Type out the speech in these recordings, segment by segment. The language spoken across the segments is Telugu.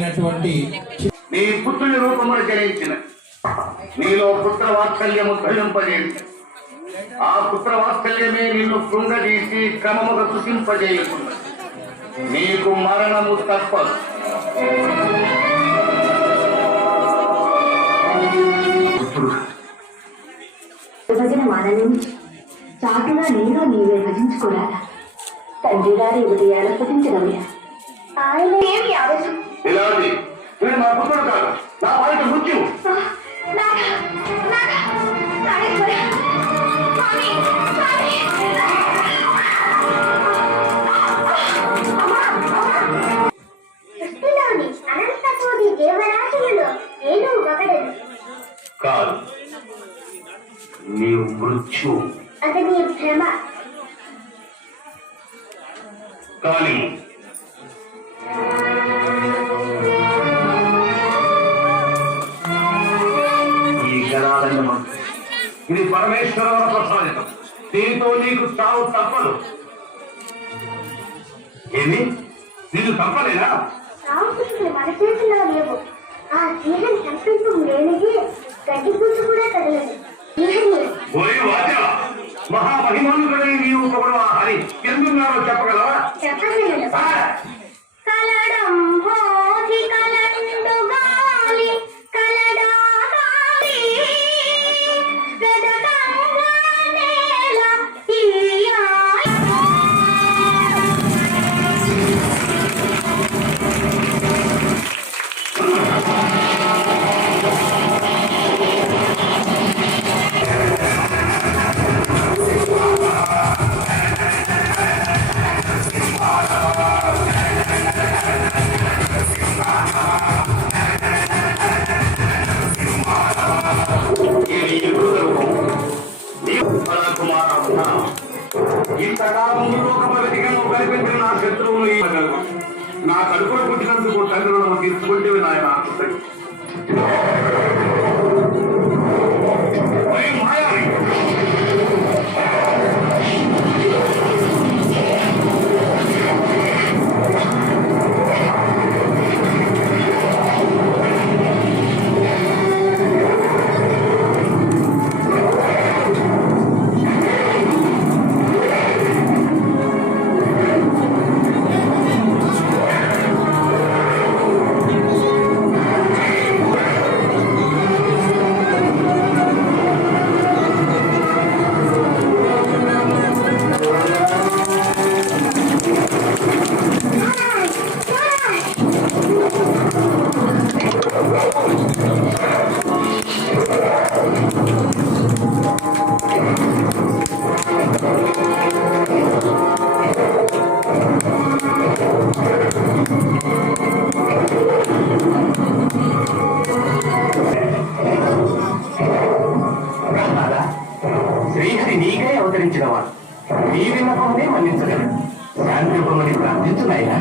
అయినటువంటి నీ పుత్రుని రూపమును జయించిన నీలో పుత్ర వాత్సల్యము ధరింపజేసి ఆ పుత్ర వాత్సల్యమే నిన్ను కృంగదీసి క్రమముగా కృషింపజేయుతున్నది. నీకు మరణము తప్పదు. విభజన మానని చాటుగా నేను నీవే భజించుకోరా తండ్రి గారి ఉదయాల పుట్టించగలయా ఆయన ఏమి ఆవేశం ఇలాంటి నేను మా పుత్రుడు కాదు, నా పాలిట మృత్యు. కాదు, నీవు మృత్యు. అది నీ భ్రమ. కానీ ఈ గణాలంగా ఇది పరమేశ్వర ప్రసాదితం. దీంతో నీకు చావు తప్పదు. ఏమి నీకు తప్పలేదా? మన చేతుల్లో లేవు. ఆ జీవన్ సంకల్పం లేనిది గడ్డి పూసు కూడా కదలదు. మహామహిమానుడని నీవు ఒకడు ఆ హరి ఎందున్నారో చెప్పగలవా? చెప్పగలను. కనిపించిన నా శత్రువులు నా కడుపులో పుట్టినందుకు తండ్రులను తీసుకుంటే నాయన మాయావి. శ్రీహరి నీకే అవతరించిన వాడు నీ విన్నపమునే మన్నించగలడు. శాంతి రూపమని ప్రార్థించున్నాయినా.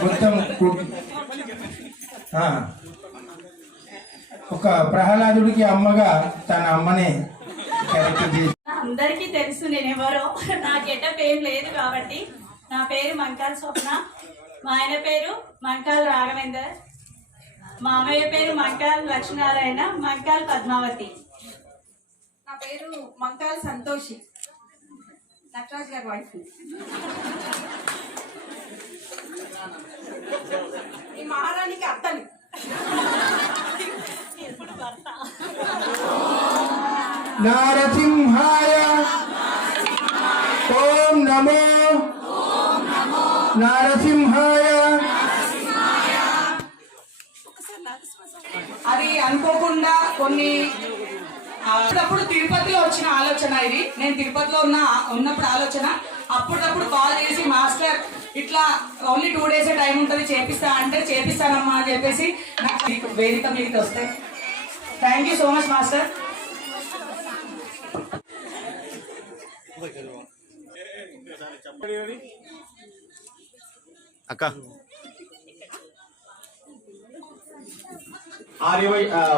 మొత్తం ఒక ప్రహ్లాదుడికి అమ్మగా తన అమ్మనే క్యారెక్టర్ చేసి అందరికీ తెలుసు నేను ఎవరో, నా గెటప్ ఏం లేదు కాబట్టి. నా పేరు మంకాల స్వప్న, మా ఆయన పేరు మంకాల రాఘవేందర్, మా అమ్మయ్య పేరు మంకాల లక్ష్మీనారాయణ, మంకాల పద్మావతి. నా పేరు మంకాల సంతోషి, నటరాజ్ గారి వైఫ్. ఈ మహారాణికి అత్తని. నారసింహాయ ఓం నమో నారసింహాయ. అది అనుకోకుండా కొన్ని అప్పుడప్పుడు తిరుపతిలో వచ్చిన ఆలోచన ఇది. నేను తిరుపతిలో ఉన్నప్పుడు ఆలోచన. అప్పుడప్పుడు కాల్ చేసి మాస్టర్ ఇట్లా ఓన్లీ 2 days టైం ఉంటుంది చేపిస్తా అంటే చేపిస్తానమ్మా అని చెప్పేసి నాకు వేదిక మీదకి వస్తాయి. Thank you so much master. అక్క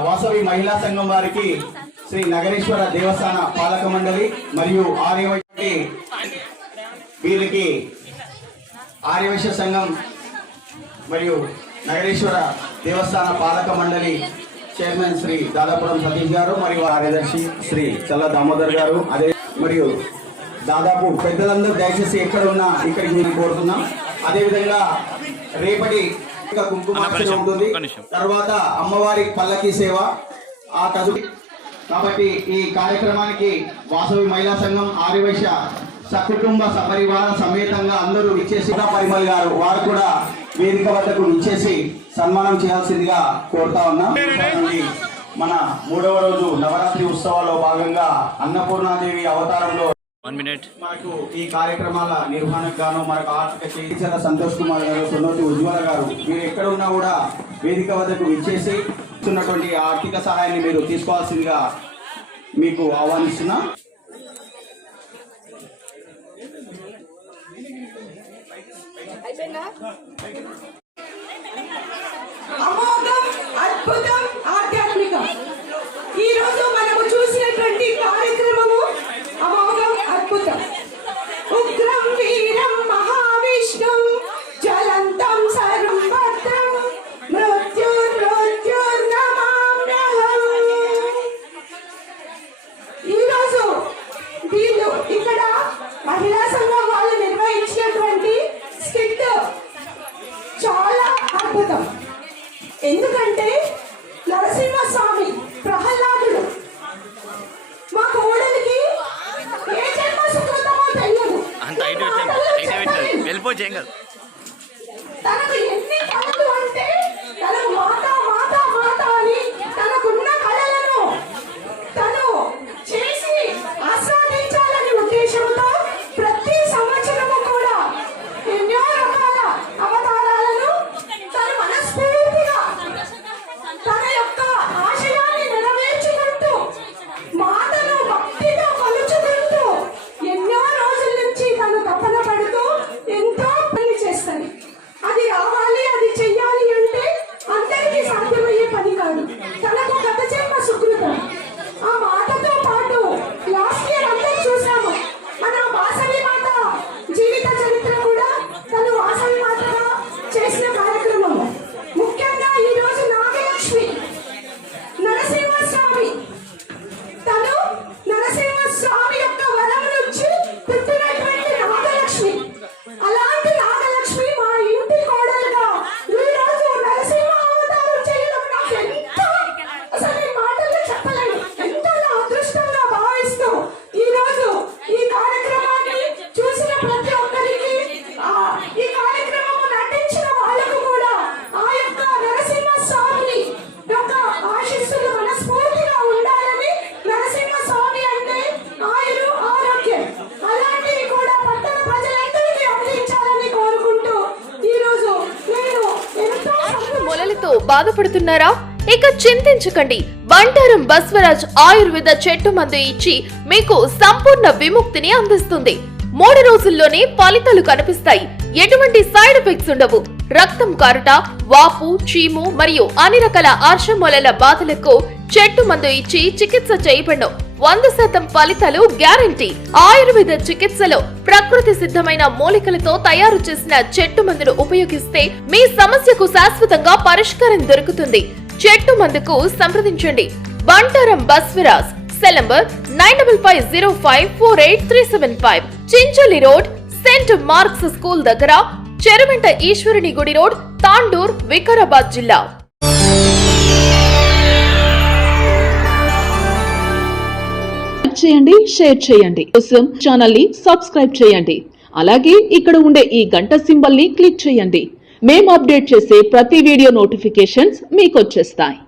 వాసవి మహిళా సంఘం వారికి శ్రీ నగరేశ్వర దేవస్థాన పాలక మండలి మరియు ఆర్యవైశ్య వీరికి ఆర్యవైశ్య సంఘం మరియు నగరేశ్వర దేవస్థాన పాలక మండలి చైర్మన్ శ్రీ దాదాపురం సతీష్ గారు మరియు కార్యదర్శి శ్రీ చల్ల దామోదర్ గారు, అదే మరియు దాదాపు పెద్దలందరూ దయచేసి ఎక్కడ ఉన్నా ఇక్కడికి మీరు కోరుతున్నాం. అదేవిధంగా రేపటి కుంకుమార్చన ఉంటుంది, తర్వాత అమ్మవారి పల్లకి సేవ ఆ తదుపరి. కాబట్టి ఈ కార్యక్రమానికి వాసవి మహిళా సంఘం ఆర్యవైశ్య సకుటుంబ సపరివార సమేతంగా అందరూ ఇచ్చేసి పరిమల్ గారు వారు కూడా వేదిక వద్దకు ఇచ్చేసి సన్మానం చేయాల్సిందిగా కోరుతా ఉన్నాం. మన 3వ రోజు నవరాత్రి ఉత్సవాల్లో భాగంగా అన్నపూర్ణాదేవి అవతారంలో 1 minute మనకు ఈ కార్యక్రమాల నిర్వహణకు గాను మనకు ఆర్థిక చేయించిన సంతోష్ కుమార్ గారు, సున్నోటి ఉజ్వల గారు, మీరు ఎక్కడ ఉన్నా కూడా వేదిక వద్దకు ఇచ్చేసి ఇస్తున్నటువంటి ఆర్థిక సహాయాన్ని మీరు తీసుకోవాల్సిందిగా మీకు ఆహ్వానిస్తున్నా. అమోఘం, అద్భుతం, ఆధ్యాత్మికం. ఈ రోజు మనము చూసినటువంటి కార్యక్రమము అమోఘం, అద్భుతం. ఉగ్రం వీరం మహావిష్ణుం జ్వలంతం సర్వభద్రం మృత్యుర్నమామ్యహం. ఈరోజు వీళ్ళు ఇక్కడ మహిళా సంఘం వాళ్ళు నిర్వహించినటువంటి స్కిట్ చాలా అద్భుతం. ఎందుకంటే నరసింహస్వామి ప్రహ్లాదుడు మా కోడలికి ఏ జన్మ సుకృతమో తెలియదు, వెళ్ళిపోవచ్చు ఏం కాదు. తనకు ఎన్ని కళలు అంటే తనకు మాత మాత మాత అని తనకున్న కళలను తను చేసి ఆస్వాదించాలని ఉద్దేశంతో ప్రతి సంవత్సరము కూడా ఎన్నో రకాల అవతారాలను తను మనస్ఫూర్తిగా తన యొక్క ఆశయాన్ని నెరవేర్చుకుంటూ మాతను భక్తితో కొలుచుకుంటూ ఎన్నో రోజుల నుంచి తను తపన పడుతూ ఎంతో పని చేస్తుంది. అది రావాలి, అది చెయ్యాలి అంటే అందరికీ సాధ్యమయ్యే పని కాదు. తనకు గత జన్మ సుకృతం. ఆ మాటతో పాటు లాస్ట్ ఇయర్ అందరూ చూసాము మన వాసవి మాత జీవిత చరిత్ర కూడా తను వాసవి మాతగా చేసిన కార్యక్రమము. ముఖ్యంగా ఈ రోజు నాగలక్ష్మి నరసింహస్వామి, తను నరసింహస్వామి యొక్క వరం నుంచి పుట్టినటువంటి నాగలక్ష్మి. అలాంటి నాగలక్ష్మి మా ఇంటి కోడలుగా ఈ రోజు నరసింహ అవతారం చేయడం నాకు ఎంతో, అసలు ఈ మాటల్లో చెప్పలేను, ఎంతో నా అదృష్టంగా భావిస్తూ ఈ రోజు ఈ కార్యక్రమాన్ని చూసిన ప్రతి ఒక్కరికి ఈ కార్యక్రమము నటించిన వాళ్ళకు కూడా ఆ యొక్క నరసింహస్వామి యొక్క ఆశీస్సులు మనస్ఫూర్తిగా ఉండాలని. నరసింహస్వామి అంటే ఆయురు ఆరోగ్యం అలాంటివి కూడా పట్టణ ప్రజలందరికీ అందించాలని కోరుకుంటూ ఈ రోజు నేను ఎంతో మొలలతో బాధపడుతున్నారా? ఇక చింతించకండి. బండారం బస్వరాజ్ ఆయుర్వేద చెట్టు మందు ఇచ్చి మీకు సంపూర్ణ విముక్తిని అందిస్తుంది. 3 రోజుల్లోనే ఫలితాలు కనిపిస్తాయి. ఎటువంటి సైడ్ ఎఫెక్ట్స్ ఉండవు. రక్తం కారుట, వాపు, చీము మరియు అన్ని రకాల ఆర్షమొలల బాధలకు చెట్టు మందు ఇచ్చి చికిత్స చేయబడను. 100% ఫలితాలు గ్యారంటీ. ఆయుర్వేద చికిత్సలో ప్రకృతి సిద్ధమైన మూలికలతో తయారు చేసిన చెట్టు మందును ఉపయోగిస్తే మీ సమస్యకు శాశ్వతంగా పరిష్కారం దొరుకుతుంది. చెట్టు మందుకు సంప్రదించండి. Bantaram Baswaraj. Cell number 9505483375. Chincholi road, saint Mark's school దగ్గర, చెరువెంట ఈశ్వరుని గుడి రోడ్, తాండూర్, వికారాబాద్ జిల్లా. చేయండి, షేర్ చేయండి. కోసం ఛానల్ ని సబ్స్క్రైబ్ చేయండి. అలాగే ఇక్కడ ఉండే ఈ గంట సింబల్ ని క్లిక్ చేయండి. మేము అప్డేట్ చేసే ప్రతి వీడియో నోటిఫికేషన్స్ మీకు వచ్చేస్తాయి.